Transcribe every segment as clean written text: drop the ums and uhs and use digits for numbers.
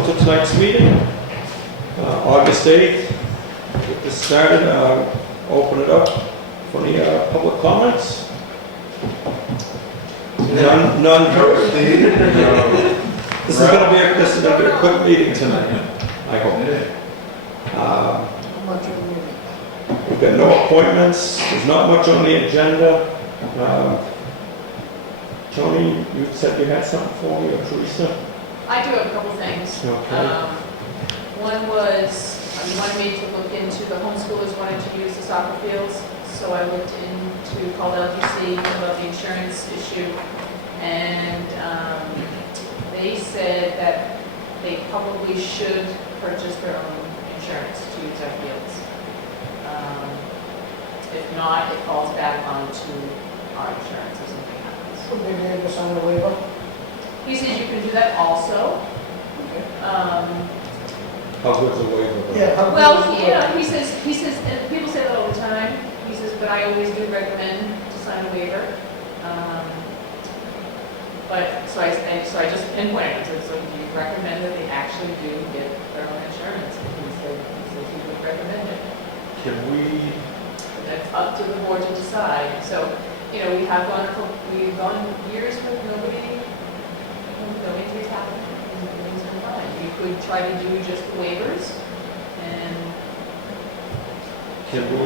welcome to tonight's meeting, August 8th. Get this started, open it up for any public comments. None heard. This is going to be a quick meeting tonight, I hope. We've got no appointments, there's not much on the agenda. Tony, you said you had something for me, or Teresa? I do have a couple things. Okay. One was, you wanted me to look into the homeschoolers wanting to use the soccer fields. So I looked into, called LGC about the insurance issue. And they said that they probably should purchase their own insurance to use our fields. If not, it falls back onto our insurance if something happens. Would they be able to sign the waiver? He says you can do that also. How good's the waiver? Yeah. Well, he says, and people say that all the time. He says, but I always do recommend to sign a waiver. So I just pinpointed it. So do you recommend that they actually do get their own insurance? And he says he would recommend it. Can we? But that's up to the board to decide. So, we've gone years with nobody. No injuries happen, and everything's been fine. You could try to do just the waivers, and Can we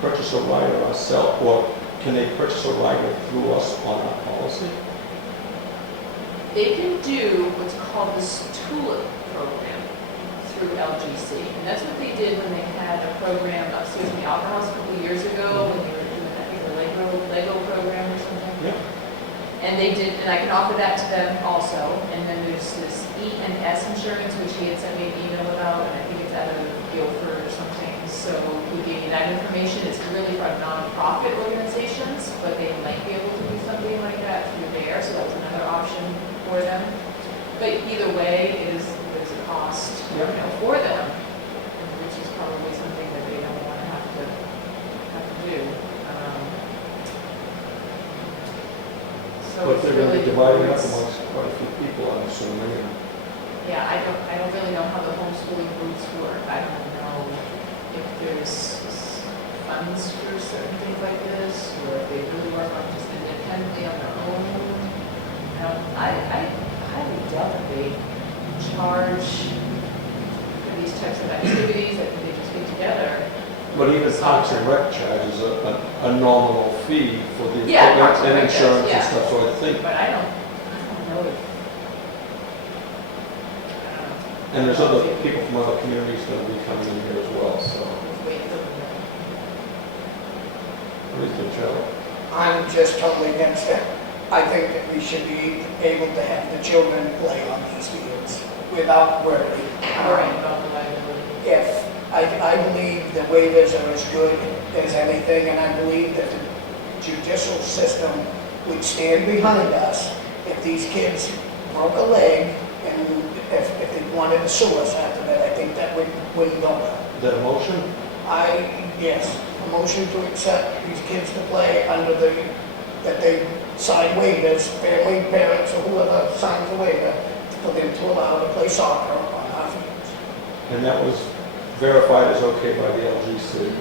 purchase a rider ourselves, or can they purchase a rider through us on our policy? they can do what's called the TULIP program through LGC, and that's what they did when they had a program upstairs in the Opera House a couple of years ago, when they were doing, I think, the Lego program or something. Yeah. And they did, and I can offer that to them also. And then there's this E&S insurance, which he had sent me an email about, and I think it's out of Guilford or something. So he gave me that information. It's really for non-profit organizations, but they might be able to do something like that through there. So that's another option for them. But either way, there's a cost for them, which is probably something that they don't want to have to do. But they're going to be dividing up amongst quite a few people, I'm assuming. Yeah, I don't really know how the homeschooling groups work. I don't know if there's funds for certain things like this, or if they really work on just independently on their own. I highly doubt that they charge for these types of activities. I think they just get together. But even Parks and Rec charges a nominal fee for the Yeah, Parks equipment and and Rec insurance does, and stuff, so I think. But I don't know if. And there's other people from other communities going to be coming in here as well, so. What do you think, Charlie? I'm just totally against it. I think that we should be able to have the children play on these fields without worry. Worrying about the liability. If, I believe the waivers are as good as anything, and I believe that the judicial system would stand behind us if these kids broke a leg, and if they wanted to sue us after that. I think that wouldn't go well. Is that a motion? Yes, a motion to accept these kids to play under that they sign waivers, family, parents, or whoever signs a waiver, for them to allow to play soccer on our fields. And that was verified as okay by the LGC.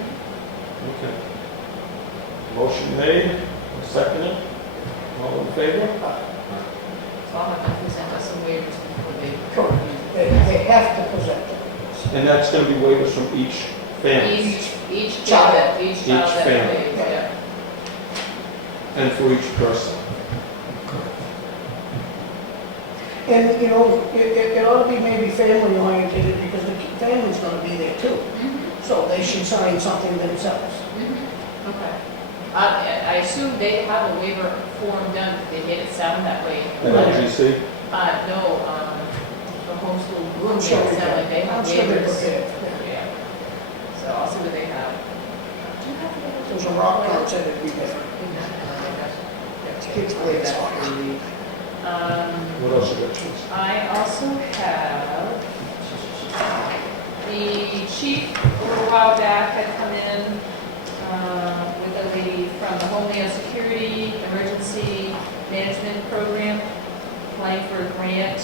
Okay. Motion made, seconded. All in favor? So I'll have to present us some waivers before they. Correct. They have to present the waivers. And that's going to be waivers from each family Each child. child that family. plays, yeah. and for each person. And, it ought to be maybe family oriented, because the family's gonna be there too. So they should sign something themselves. Okay. I assume they have a waiver form done, they made it sound that way. And LGC? No, the homeschool group, I'm made sure it sound like they have I'm sure they're waivers. prepared. Yeah. So I'll see what they have. Do you have If there's a rock concert, it'd be different. Kids play soccer. What else you got, Chief? I also have, the chief a little while back had come in with a lady from the Homeland Security Emergency Management Program, applying for a grant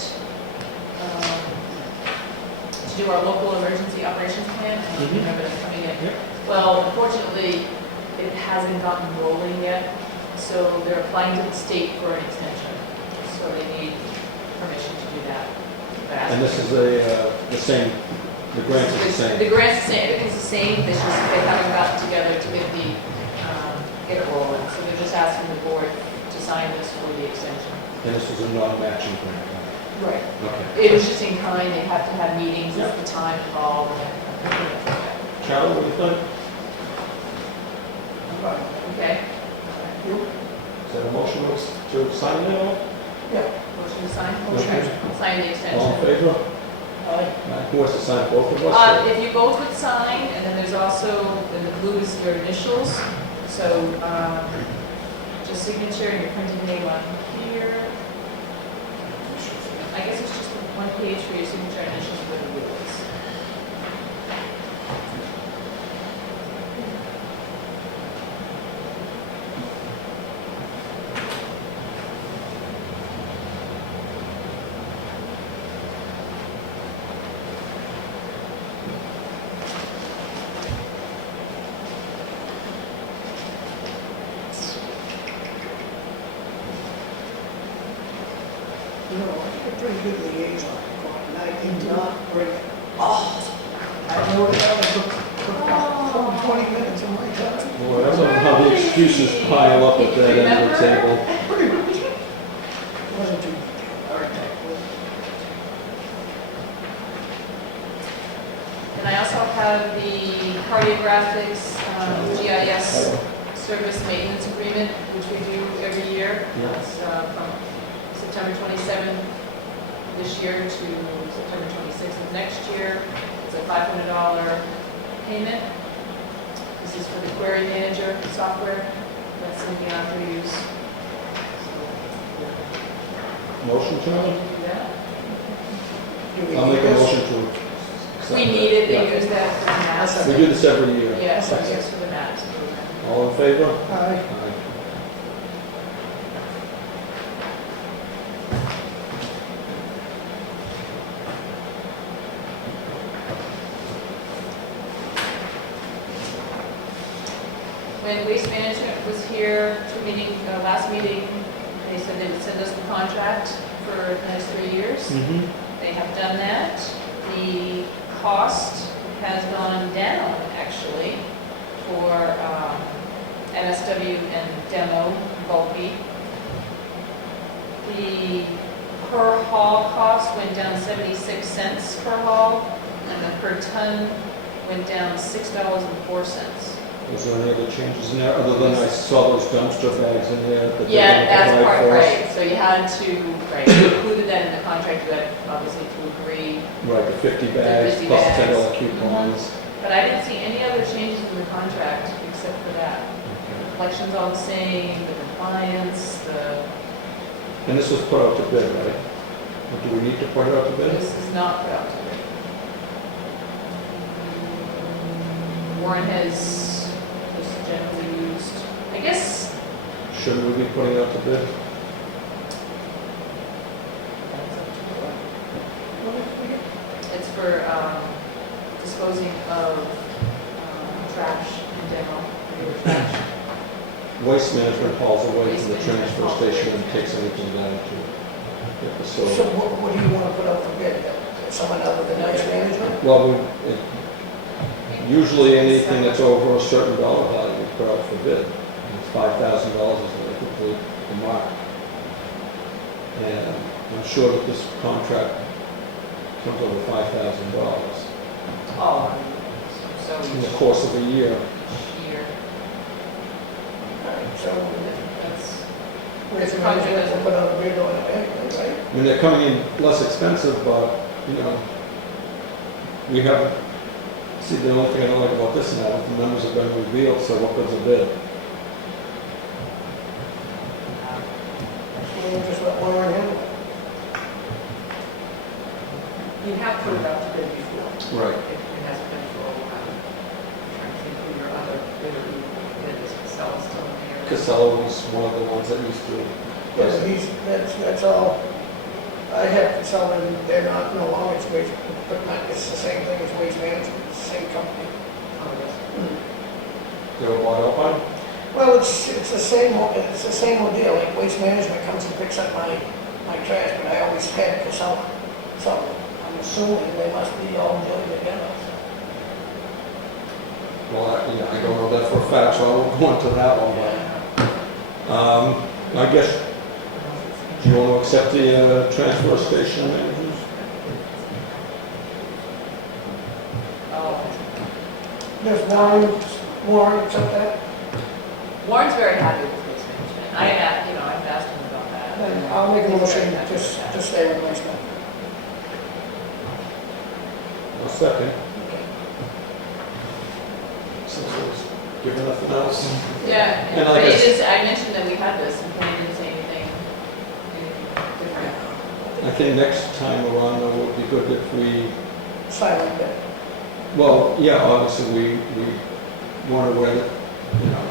do our local emergency operations plan, and you remember that coming in. Yep. Well, unfortunately, it hasn't gotten rolling yet, so they're applying to the state for an extension. So they need permission to do that. And this is the same, the grants is the same. The grant's the same, everything's the same, it's just they haven't gotten together to get get it rolling. So they're just asking the board to sign this for the extension. And this was a non-matching grant. Right. Okay. It was just in kind, they have to have meetings at the time involved. Charlie, what do you think? Okay. Is that a motion to sign it all? Motion to sign? Okay. Sign the All in extension. favor? Who wants to sign, both of us? If you both would sign, and then there's also, in the blue is your initials, so, just signature and your printed name on here. I guess it's just one page for your signature and initials for the rules. You know, you're a pretty good liaison, and I did not bring it. I know it only took about 20 minutes of my time. Boy, I don't know how the excuses pile up at that end of the table. Pretty much. Wasn't too, all right. And I also have the cartographics, GIS service maintenance agreement, which we do every year. Yeah. It's from September 27th this year to September 26th of next year. It's a $500 payment. This is for the query manager software that Cynthia and I use. Motion, Charlie? Yeah. I'll make a motion to accept We that. need it, Yeah. they use that for the maps. We do this every year. Yes, yes, for the maps. All in favor? Aye. Aye. When Waste Management was here last meeting, they said they would send us the contract for the next 3 years. They have done that. The cost has gone down, actually, for MSW and demo bulky. The per haul cost went down 76 cents per haul, and the per ton went down $6.04. Was there any other changes in there, other than I saw those dumpster bags in there? that they Yeah, didn't that's provide part, for us? right, so you had to, you included that in the contract, you had obviously to agree, Right, the 50 bags 50 plus bags. $10 coupons. but I didn't see any other changes in the contract except for that. The collection's all the same, the compliance, And this was put out to bid, right? Or do we need to put it out to bid? this is not put out to bid. Warren has just generally used, I guess, Shouldn't we be putting it out to bid? it's for disposing of trash in general, regular trash. Waste management hauls away from the Waste management transfer hauls away station from and takes everything down to the So facility. what do you want to put out for bid? Someone other than Waste Management? Well, usually anything that's over a certain dollar value, we put out for bid. And it's $5,000 is typically the mark. And I'm sure that this contract comes over $5,000 Oh, so in the each course of a year. year, So that's, Waste Management will put out a bid on it anyway, right? I mean, they're coming in less expensive, but, we haven't, see, the only thing I don't like about this now, the numbers have been revealed, so what goes a bid? We'll just let Warren handle it. you have put it out to bid before. Right. It has been for a while. I'm trying to think who your other bidder is, Casella's still in there. Casella was one of the ones that used to. Yes, that's all. I have consulted, they're not, no longer, it's waste, but it's the same thing as Waste Management, it's the same company. They were bought out by? Well, it's the same, it's the same ordeal, like Waste Management comes and picks up my trash, but I always had to sell it. So I'm assuming they must be all joined together. Well, I don't know that for a fact, so I won't go into that one, but, I guess, do you want to accept the, transfer station managers? Oh, There's Warren, accept that? Warren's very happy with waste management. I've asked him about that. Then I'll make a motion, just stay with Waste Management. A second. Okay. Since there's given nothing else. Yeah, And like but I s- I mentioned that we had this, and Kenny didn't say anything different. I think next time around, though, it would be good if we, Silent bit. well, yeah, obviously, we want to wear it, you know.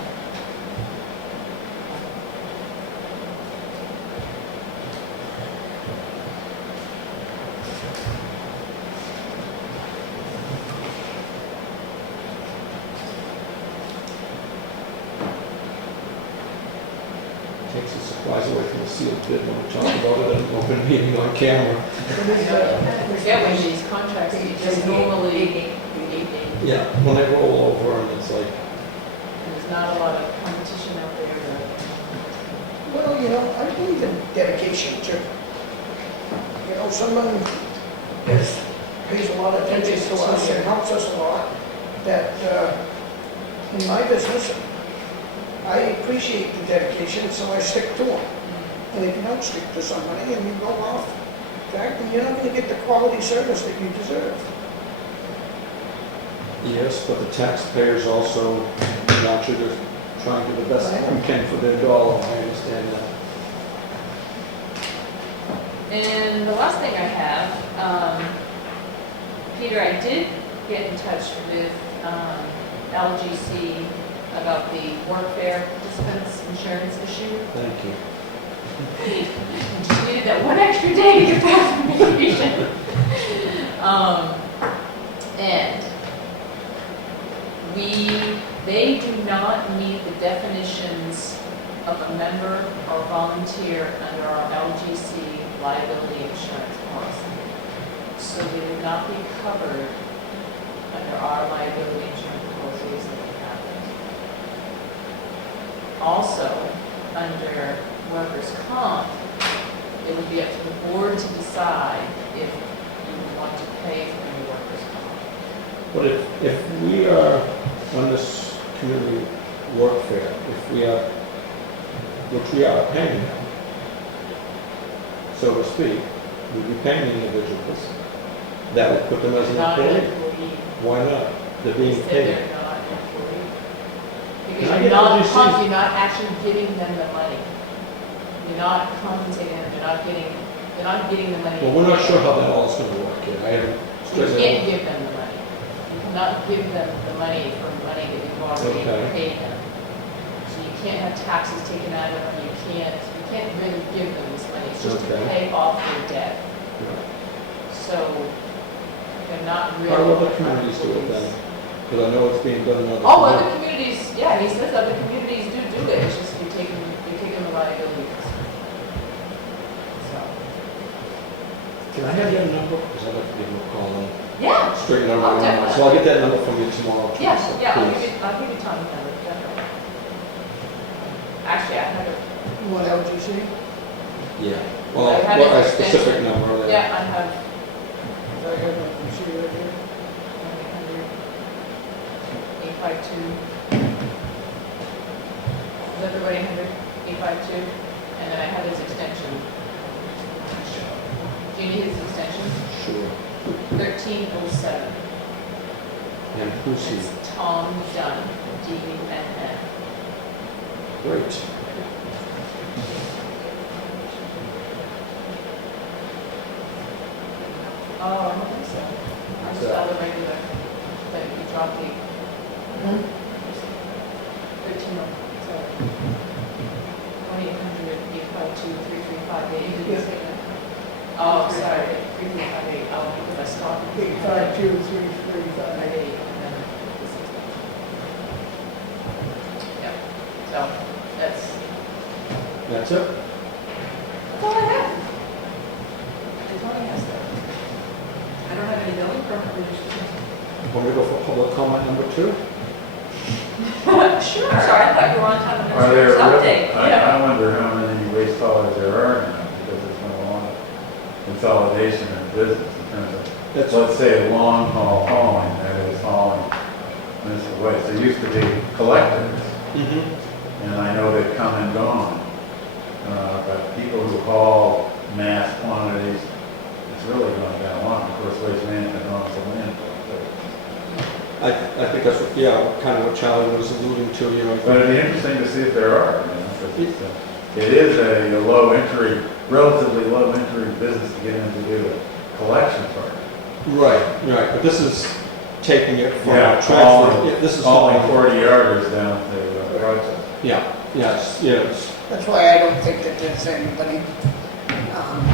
Takes the surprise away from the sealed bid when we talk about it in an open meeting on camera. I forget when these contracts, you just normally, Yeah, when they roll over and it's like, there's not a lot of competition out there. Well, I believe in dedication too. Someone pays a lot of attention to us and helps us a lot, that in my business, I appreciate the dedication, so I stick to them. And if you don't stick to somebody and you go off track, then you're not going to get the quality service that you deserve. yes, but the taxpayers also want you to try and do the best you can for their dollar, I understand that. And the last thing I have, Peter, I did get in touch with LGC about the Workfare participants insurance issue. Thank you. Just needed that one extra day to get back from vacation. And they do not meet the definitions of a member or volunteer under our LGC liability insurance policy. So they would not be covered under our liability insurance policies that we have. Also, under workers' comp, it would be up to the board to decide if you would want to pay for any workers' comp. But if we are on this community workfare, if we are, which we are paying them, so to speak, we'd be paying the individuals, that would put them as an Not an employee. employee. Why not? They're being Say paid. they're not an employee. Can Because I you're get not, LGC? you're not actually giving them the money. You're not compensating them, you're not getting the money. Well, we're not sure how that all is gonna work yet. I haven't You straightened can't out. give them the money. You cannot give them the money from money that you've already Okay. paid them. So you can't have taxes taken out of them, you can't really give them this money. It's just to Okay. pay off their debt. Right. So they're not really. How do other communities do it then? Because I know it's being done in other Oh, other communities. communities, yeah, he says other communities do it, it's just you're taking the liability. So, Can I have your number? Because I'd like to be able to call them, yeah, straighten out Oh, my number. So I'll get that number from you tomorrow. too, yeah, so yeah, please. I'll give you Tom's number, definitely. Actually, I have it, You want LGC? Yeah. Well, I have what a his specific extension. number there. yeah, I have I have LGC right here. 852. Is everybody 852? And then I have his extension. Do you need his extension? Sure. 1307. And who's he? It's Tom Dunn, D-U-N-N. Great. Oh, I don't think so. I just saw the regular, but you dropped the 13, sorry. 1-800-852-3358. You didn't say that. Oh, sorry, 3358, oh, because I stopped. 852-335. Yep, so, that's That's it? all I have. That's all I have, so. I don't have any building permit registrations. Want me to go for public comment number 2? Sure, sorry, I thought you were on time Are there, administrator's update. I wonder how many waste haulers there are now, because there's been a lot of consolidation in business in terms of, That's let's say, long haul hauling, that is hauling municipal waste. There used to be collectors, Mhm. and I know they've come and gone. But people who haul mass quantities, it's really gone down a lot. Of course, waste management owns the landfill. I think that's what, yeah, kind of what Charlie was alluding to, you know. But it'd be interesting to see if there are, you know, 'cause it is a low entry, relatively low entry business to get into do a collection part. Right, but this is taking it from Yeah, transfer, yeah, this is hauling hauling. 40 yarders down to Rochester. Yes. That's why I don't think that there's anybody,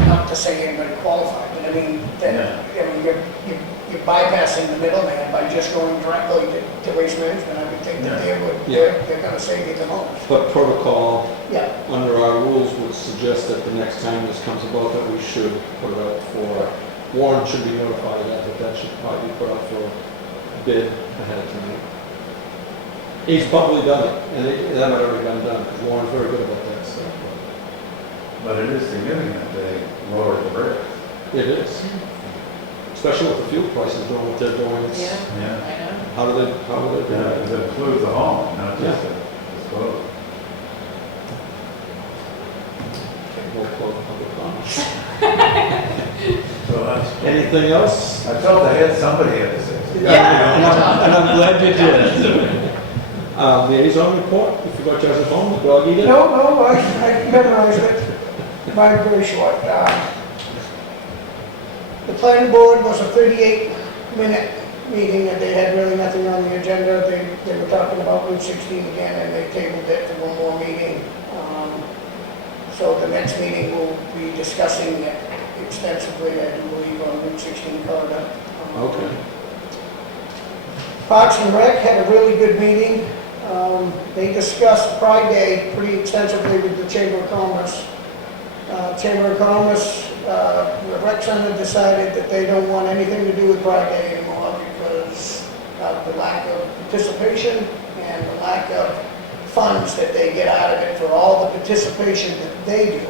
not to say anybody qualified, but I mean, that, you're bypassing the middleman by just going directly to waste management. I would think that they're gonna save you the most. But protocol, Yeah, under our rules, would suggest that the next time this comes about, that we should put it out for, Warren should be notified of that, that should probably be put out for bid ahead of time. He's probably done it, and that might already been done, because Warren's very good about that stuff. But it is significant that they lowered the rates. It is. Especially with the fuel prices doing what they're doing. It's- Yeah, Yeah. I know. How do they do Yeah, that? because it includes the hauling, not just the disposal. We'll close public comments. So that's, Anything else? I felt I had somebody had to say something. And I'm glad you did. Liaison report, if you got yours at home, the dog eat it? no, I memorized it. Mine very short. The planning board was a 38-minute meeting, and they had really nothing on the agenda. They were talking about Route 16 again, and they tabled it for one more meeting. So the next meeting will be discussing it extensively, I do believe, on Route 16 corridor. Okay. Parks and Rec had a really good meeting. They discussed Pride Day pretty extensively with the Chamber of Commerce. Chamber of Commerce, the rec center decided that they don't want anything to do with Pride Day anymore because of the lack of participation and the lack of funds that they get out of it for all the participation that they do.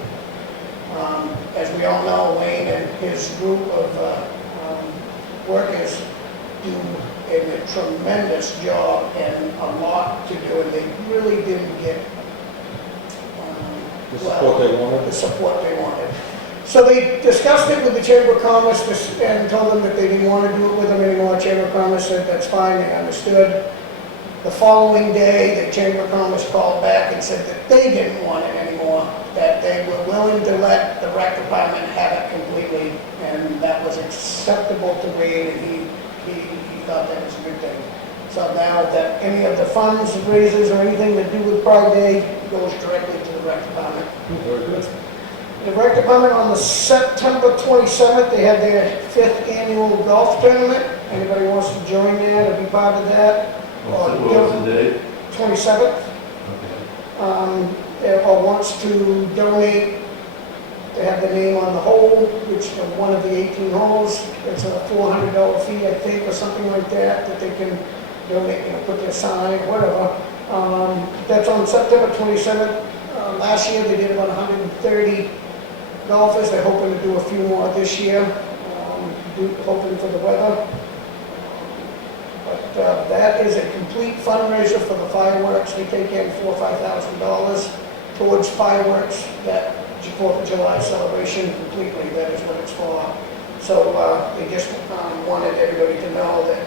As we all know, Wayne and his group of workers do a tremendous job and a lot to do, and they really didn't get The support they wanted? the support they wanted. So they discussed it with the Chamber of Commerce and told them that they didn't want to do it with them anymore. Chamber of Commerce said that's fine, they understood. The following day, the Chamber of Commerce called back and said that they didn't want it anymore, that they were willing to let the rec department have it completely, and that was acceptable to Wayne, and he thought that was a good thing. So now that any of the funds raises or anything to do with Pride Day goes directly to the rec department. Very good. The rec department on the September 27th, they had their 5th annual golf tournament. Anybody wants to join that or be part of that? What was the date? 27th. Okay. Or wants to donate, they have the name on the hole, which is one of the 18 holes. It's a $400 fee, I think, or something like that, that they can donate, put their sign, whatever. That's on September 27th. Last year, they did about 130 golfers. They're hoping to do a few more this year, hoping for the weather. But that is a complete fundraiser for the fireworks. They take in $4,000 or $5,000 towards fireworks, that 4th of July celebration completely. That is what it's for. So they just wanted everybody to know that,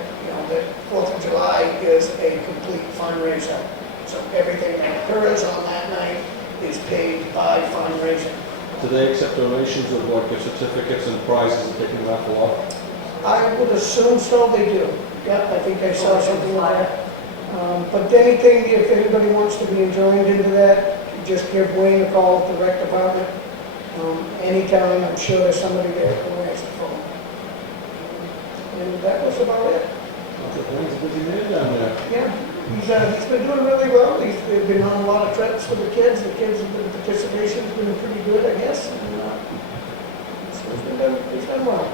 that 4th of July is a complete fundraiser. So everything that occurs on that night is paid by fundraising. Do they accept donations of like gift certificates and prizes that they can raffle off? I would assume so, they do. Yeah, I think I saw something like that. But anything, if anybody wants to be joined into that, just give Wayne a call at the rec department. anytime, I'm sure there's somebody there who will answer the phone. And that was about it. Lots of things, a busy man down there. Yeah, he's been doing really well. They've been on a lot of trips with the kids. The kids' participation's been pretty good, I guess. And, so he's done well.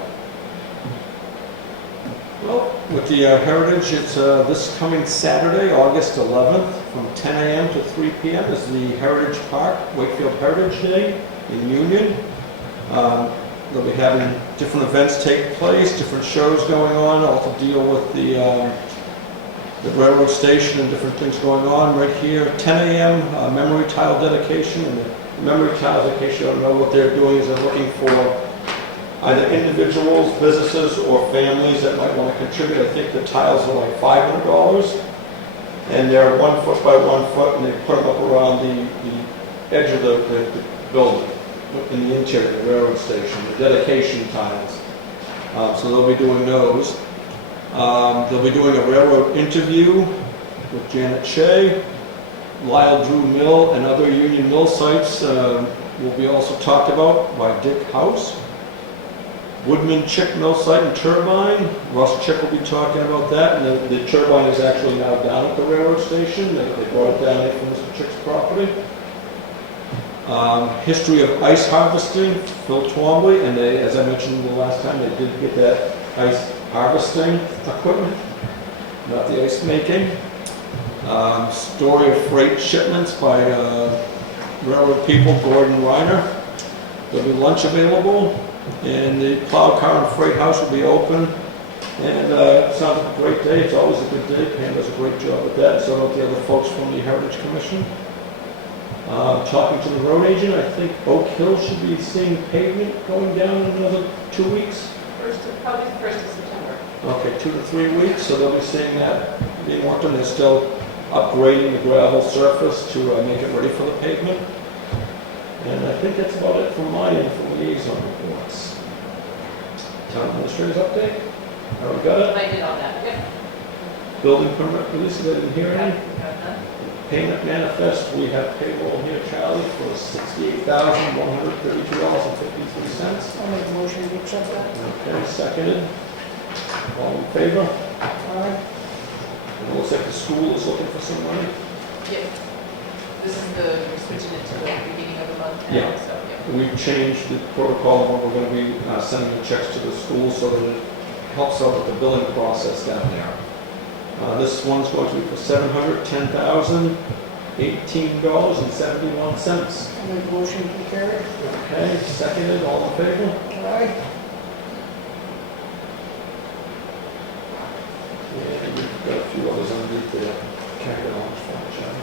Well, with the Heritage, it's this coming Saturday, August 11th, from 10 a.m. to 3 p.m. is the Heritage Park, Wakefield Heritage Day in Union. They'll be having different events take place, different shows going on, all to deal with the railroad station and different things going on right here. 10 a.m. Memory tile dedication, and the memory tiles, in case you don't know what they're doing, is they're looking for either individuals, businesses, or families that might want to contribute. I think the tiles are like $500, and they're 1 foot by 1 foot, and they put them up around the edge of the building, in the interior, the railroad station, the dedication tiles. So they'll be doing those. They'll be doing a railroad interview with Janet Shea. Lyle Drew Mill and other Union Mill sites will be also talked about by Dick House. Woodman Chick Mill site and turbine. Russ Chick will be talking about that, and the turbine is actually now down at the railroad station. They brought it down there from Mr. Chick's property. History of ice harvesting, Phil Twombly, and they, as I mentioned the last time, they did get that ice harvesting equipment, not the ice making. Story of freight shipments by railroad people, Gordon Reiner. There'll be lunch available, and the plow car and freight house will be open. And it sounds like a great day. It's always a good day. Pam does a great job with that, and so do the other folks from the Heritage Commission. Talking to the road agent, I think Oak Hill should be seeing pavement going down in another 2 weeks. Probably the 1st of September. Okay, 2 to 3 weeks, so they'll be seeing that being worked on. They're still upgrading the gravel surface to make it ready for the pavement. And I think that's about it from my end for liaison reports. Town administrator's update? Already got it? I did all that, yep. Building permit releases, I didn't hear any. Got that. Payment manifest, we have payroll here, Charlie, for $68,132.53. I'll make a motion to accept that. Okay, seconded. All in favor? All right. It looks like the school is looking for some money. Yep. This is we're switching it to the beginning of the month now, Yeah. so, yep. We've changed the protocol when we're going to be sending the checks to the school so that it helps out with the billing process down there. This one's going to be for $710,018.71. I'll make a motion to carry. Okay, seconded, all in favor? All right. And we've got a few others underneath there. Carry it on, John.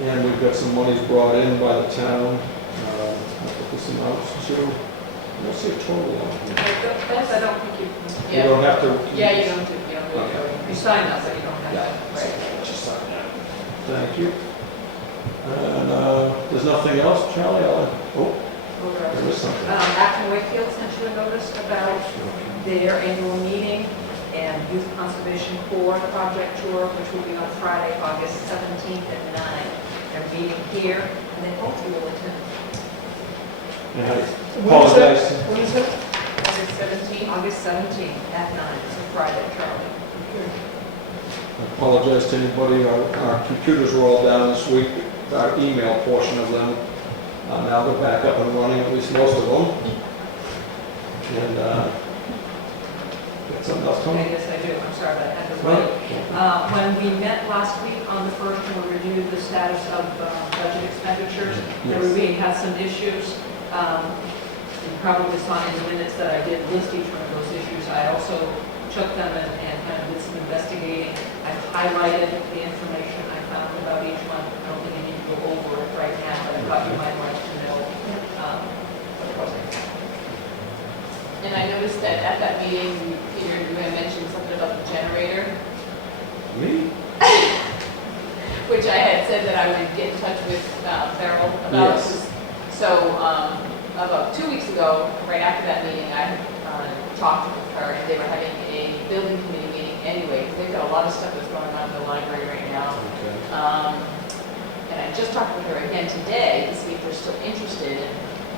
And we've got some monies brought in by the town. I'll put this amounts to, I don't see a total on here. That's, I don't think you, You yeah. don't have to. Yeah, you don't do, Okay. you sign that, but you don't have Yeah. to, right. Just sign that. Thank you. And there's nothing else, Charlie? There is something. Acton Wakefield sent you a notice about their annual meeting and Youth Conservation Corps project tour, which will be on Friday, August 17th at 9. They're meeting here, and they hope you will attend. And I When is that? apologize. When is that? August 17th. August 17th at 9. It's a Friday, Charlie. I apologize to anybody. Our computers were all down this week, our email portion of them. Now they're back up and running, at least most of them. And got something else coming? Yes, I do. I'm sorry, but I had to wait. When we met last week on the 1st, and we reviewed the status of budget expenditures, and we had some issues. You probably saw in the minutes that I did list each one of those issues. I also took them and kind of did some investigating. I highlighted the information I found about each one. I don't think I need to go over it right now, but I thought you might like to know what it was. And I noticed that at that meeting, Peter, you had mentioned something about the generator, Me? which I had said that I would get in touch with Payroll about. Yes. So about 2 weeks ago, right after that meeting, I talked with her, and they were having a building committee meeting anyway, because they've got a lot of stuff that's going on in the library right now. Okay. And I just talked with her again today to see if they're still interested in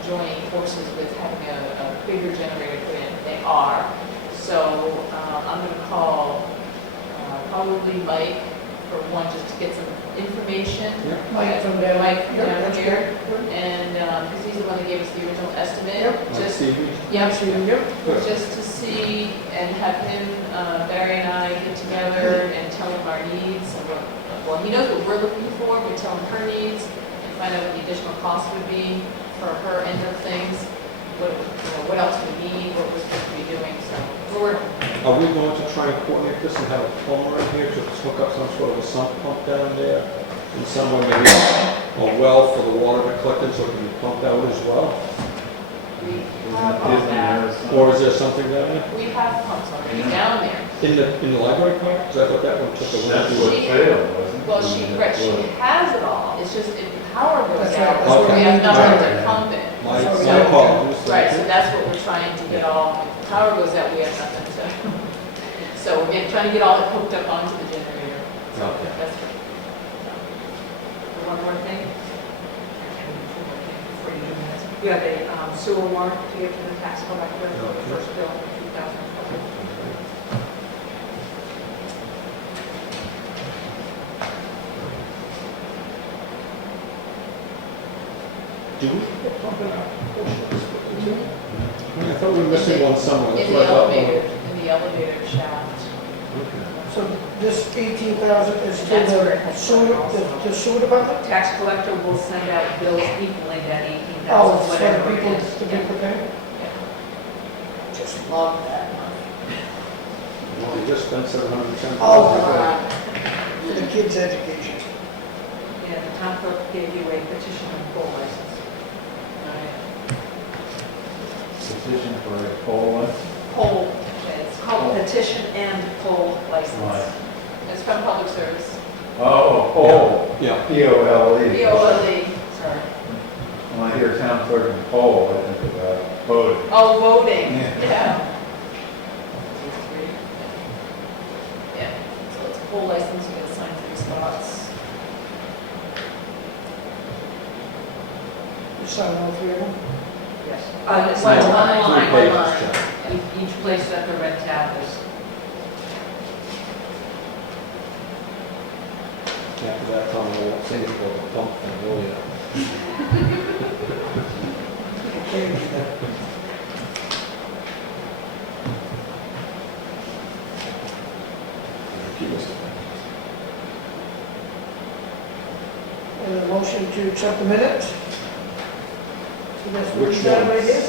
joining forces with having a bigger generator put in. They are. So I'm going to call probably Mike for one, just to get some information. Yeah. Mike from down. Mike from Yep, down that's here. good. And, because he's the one that gave us the original estimate. Yep. Like Just, Stevie? yeah, Yep. Good. just to see and have him, Barry and I get together and tell him our needs. And well, he knows what we're looking for, but tell him her needs and find out what the additional cost would be for her end of things. What else we need, what we're supposed to be doing, so we're, Are we going to try and coordinate this and have a plumber in here to hook up some sort of a sump pump down there? In some way, maybe a well for the water to collect in so it can be pumped out as well? we have all that. Or is there something down there? We have pumps already down there. In the library part? Because I thought that one took a That's while. what failed, wasn't it? Well, she has it all, it's just if the power goes That's out, right, that's we what have we nothing need. to pump it. My So- my apologies. Right, so that's what we're trying to get all, if the power goes out, we have nothing to, so we're trying to get all it hooked up onto the generator. So Okay. that's what. One more thing. Before you do this. We have a sewer warrant to give to the tax collector for the first bill in 2012. Do we have a pump in our portion of this building? I thought we were missing one somewhere. In That's the what I thought. elevator shaft. Okay. So this 18,000 is to That's where it the has sewer, gone also. the sewer department? Tax collector will send out bills equaling that 18,000, Oh, it's for the whatever it people is. to be Yeah. prepared? Just love that money. Well, we just spent 710. Oh, for the kids' education. Yeah, the town clerk gave you a petition and poll license. Petition for a poll license? Poll, it's called petition and poll license. Right. It's from public service. Oh, poll. Yeah. P-O-L-E. BOLE, sorry. When I hear town clerk and poll, I think about voting. Oh, voting, Yeah. yeah. Yeah, so it's a poll license, you get assigned 3 spots. You sign all three of them? Yes. It's One online. line, Three one pages, line. Chuck. Each place that the red tab is. After that, Tom, I won't say anything about the pump thing, will you? Okay. Keep us- And a motion to accept the minutes? So that's what Which we got right here?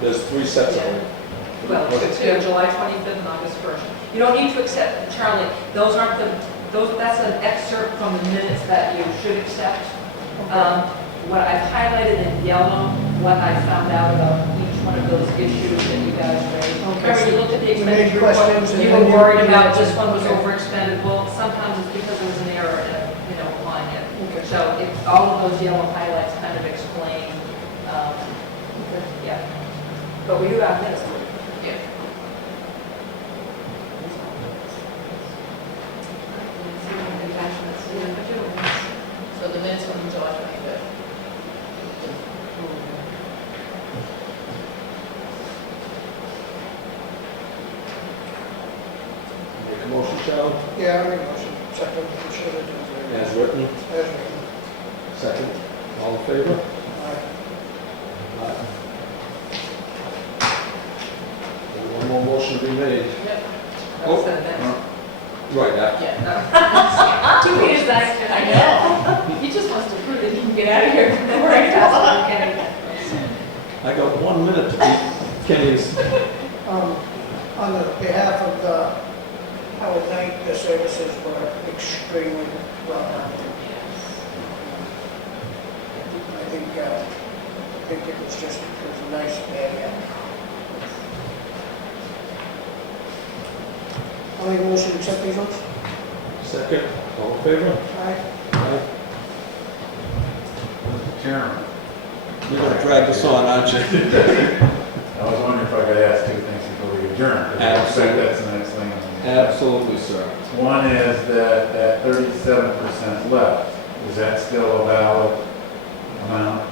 There's 3 sets of them. Well, it's July 25th and August 1st. You don't need to accept, Charlie, those aren't that's an excerpt from the minutes that you should accept. What I've highlighted in yellow, what I found out about each one of those issues that you guys raised. Okay. Remember, you looked at the We made expenditure questions report, and you then were you- worried you about answered. this one was Okay. overexpended. Well, sometimes it's because there was an error in it, applying it. Okay. So all of those yellow highlights kind of explain, yeah. But we do have this. Yeah. So the minutes from July 25th. Make a motion, Charlie? Yeah, I make a motion, second, I'm sure they do. As written, As written. second. All in favor? Aye. Aye. One more motion to be made. Yep. Oh. Right, after. Yeah. 2 years back. I know. He just wants to prove that he can get out of here before I I got 1 minute to beat Kenny's. On the behalf of I would thank the services were extremely well done. I think it was just, it was a nice area. I'll make a motion to accept these ones. Second, all in favor? Aye. Aye. Mr. Chairman, You're gonna drag this on, aren't you? I was wondering if I could ask 2 things before we adjourn. 'cause I expect that's the next Absolutely, sir. One is that 37% left, is that still a valid amount?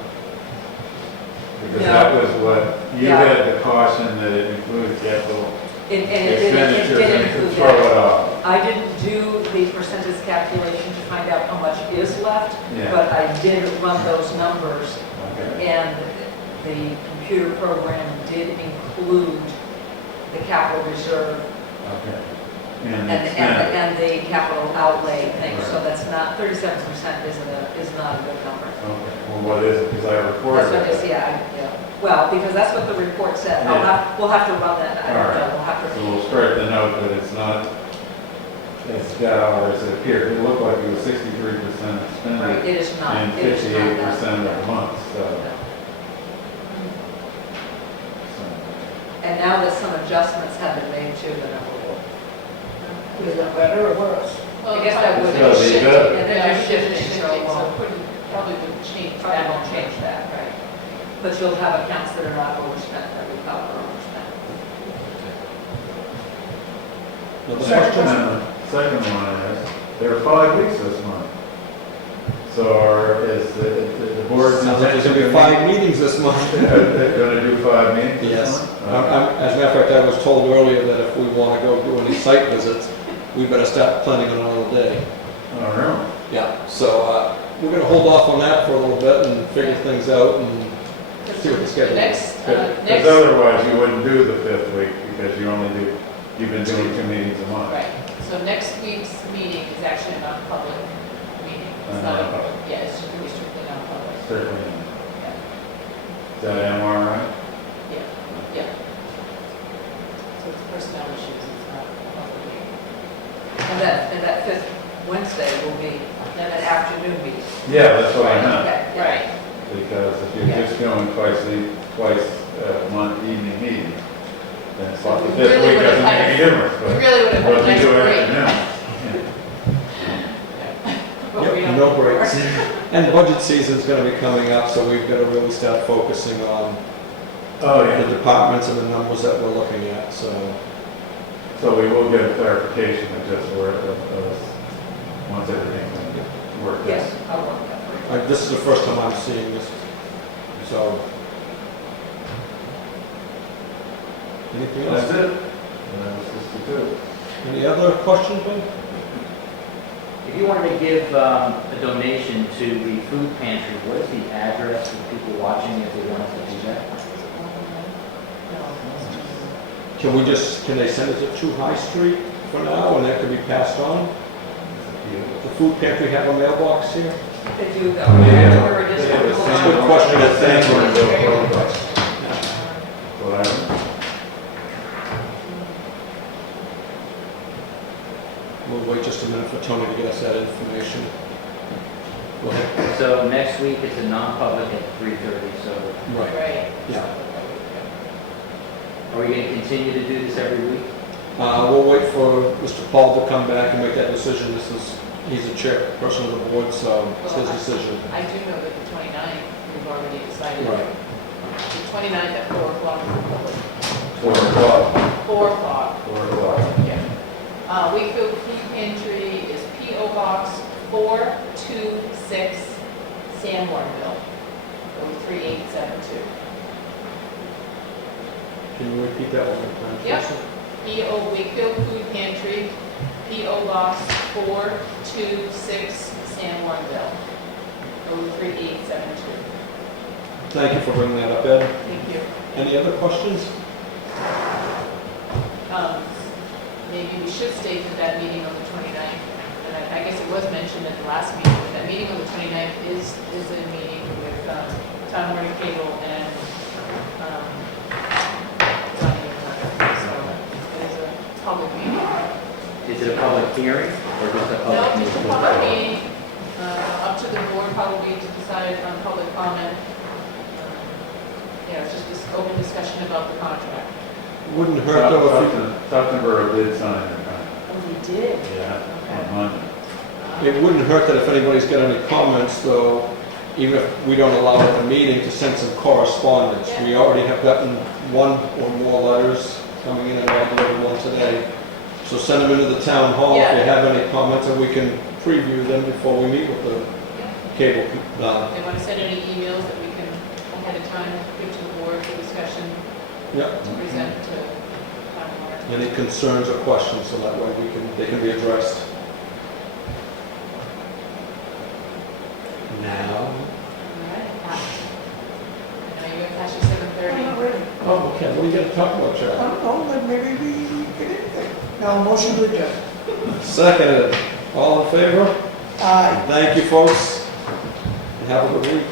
Because No. that was what, you Yeah. had the caution that it included capital And it didn't expenditures and it could include throw that. it off. I didn't do the percentage calculation to find out how much is left, Yeah, but I did run those numbers, okay. and the computer program did include the capital reserve Okay. and, And extended. and the capital outlay thing, so Right. that's not, 37% is not a good number. Okay, well, what is it? Because I reported That's what I just, it. yeah. Well, because that's what the report said. Yeah. We'll have to run that, I don't All right. know, we'll have So to. we'll strike the note that it's not as dour as it appeared. It looked like it was 63% Right, expended it is not. and It is not 58% that. of the month, so. And now that some adjustments have been made to the number, Is it better or worse? Well, I guess that probably would be shifting. better. Yeah, they're Yeah, just shifting, shifting, so so it won't- probably wouldn't change probably that. won't change that, right? But you'll have accounts that are not overspent, that we thought were overspent. Another Second, question? second one is, there are 5 weeks this month. So is the board's Sounds like there's gonna be 5 meetings this month. They're gonna do 5 meetings this Yes. month? As a matter of fact, I was told earlier that if we want to go do any site visits, we better start planning on another day. Oh, really? Yeah, so we're going to hold off on that for a little bit and figure things out and see what the schedule is. Because Next, otherwise you wouldn't do the 5th week because you've been doing 2 meetings a month. right, so next week's meeting is actually a non-public meeting. It's not a public, yeah, it's just strictly non-public. Certainly. Yeah. Is that MR right? Yeah. So it's personnel issues, it's not a public meeting. And that fifth Wednesday will be an afternoon meeting. Yeah, that's what I meant. Okay, yeah. Right, Because if you're just going twice a month evening meeting, then it's like the We 5th really week would've doesn't had make a- a difference. we But really would have had a what you nice do break. afternoon. But we Yep, don't no anymore. breaks. And budget season's going to be coming up, so we've got to really start focusing on Oh, the yeah. departments and the numbers that we're looking at, so. So we will get a clarification of just where once everything's worked out. Yes, I'll work that for you. This is the first time I'm seeing this, so. Anything That's else? it. That was just the two. Any other questions, Ben? If you wanted to give a donation to the food pantry, what is the address for people watching if they wanted to do that? Can they send it to High Street for now, and that can be passed on? The food pantry have a mailbox here? They do, though. Yeah. Where it is. They have a That's a good question, I think. Whatever. We'll wait just a minute for Tony to get us that information. Go ahead. So next week it's a non-public at 3:30, so Right, Right. yeah. are we going to continue to do this every week? We'll wait for Mr. Paul to come back and make that decision. He's the chairperson of the board, so it's his decision. I do know that the 29th, we've already decided. Right. The 29th at 4 o'clock is the public. 4 o'clock. 4 o'clock, 4 o'clock. yeah. Wakefield Food Pantry is P.O. Box 426, Sanbornville, 03872. Can you repeat that one more time? Yep. Tracy? P.O. Wakefield Food Pantry, P.O. Box 426, Sanbornville, 03872. Thank you for bringing that up, Ed. Thank you. Any other questions? Maybe we should state that that meeting on the 29th, and I guess it was mentioned at the last meeting, but that meeting on the 29th is a meeting with Town Warning Cable and Johnny and Hunter. So it is a public meeting. Is it a public hearing or just a public No, meeting? just a public meeting, up to the board probably to decide on public comment. Yeah, it's just this open discussion about the contract. Wouldn't hurt though if Tuftonboro did sign their contract. Oh, they did? Yeah, Okay. on Monday. it wouldn't hurt that if anybody's got any comments, though, even if we don't allow at the meeting, to send some correspondence. Yeah. We already have gotten one or more letters coming in, and I'll deliver one today. So send them into the town hall if Yeah. you have any comments, and we can preview them before we meet with the cable. If they want to send any emails that we can ahead of time give to the board for discussion, Yeah, present to town board. any concerns or questions, so that way they can be addressed. Now, All right. I know you got past your 7:30. I'm not ready. oh, okay, what are you gonna talk about, I Charlie? don't know, but maybe we get anything. No, motion to adjourn. Seconded, all in favor? Aye. Thank you, folks, and have a good week.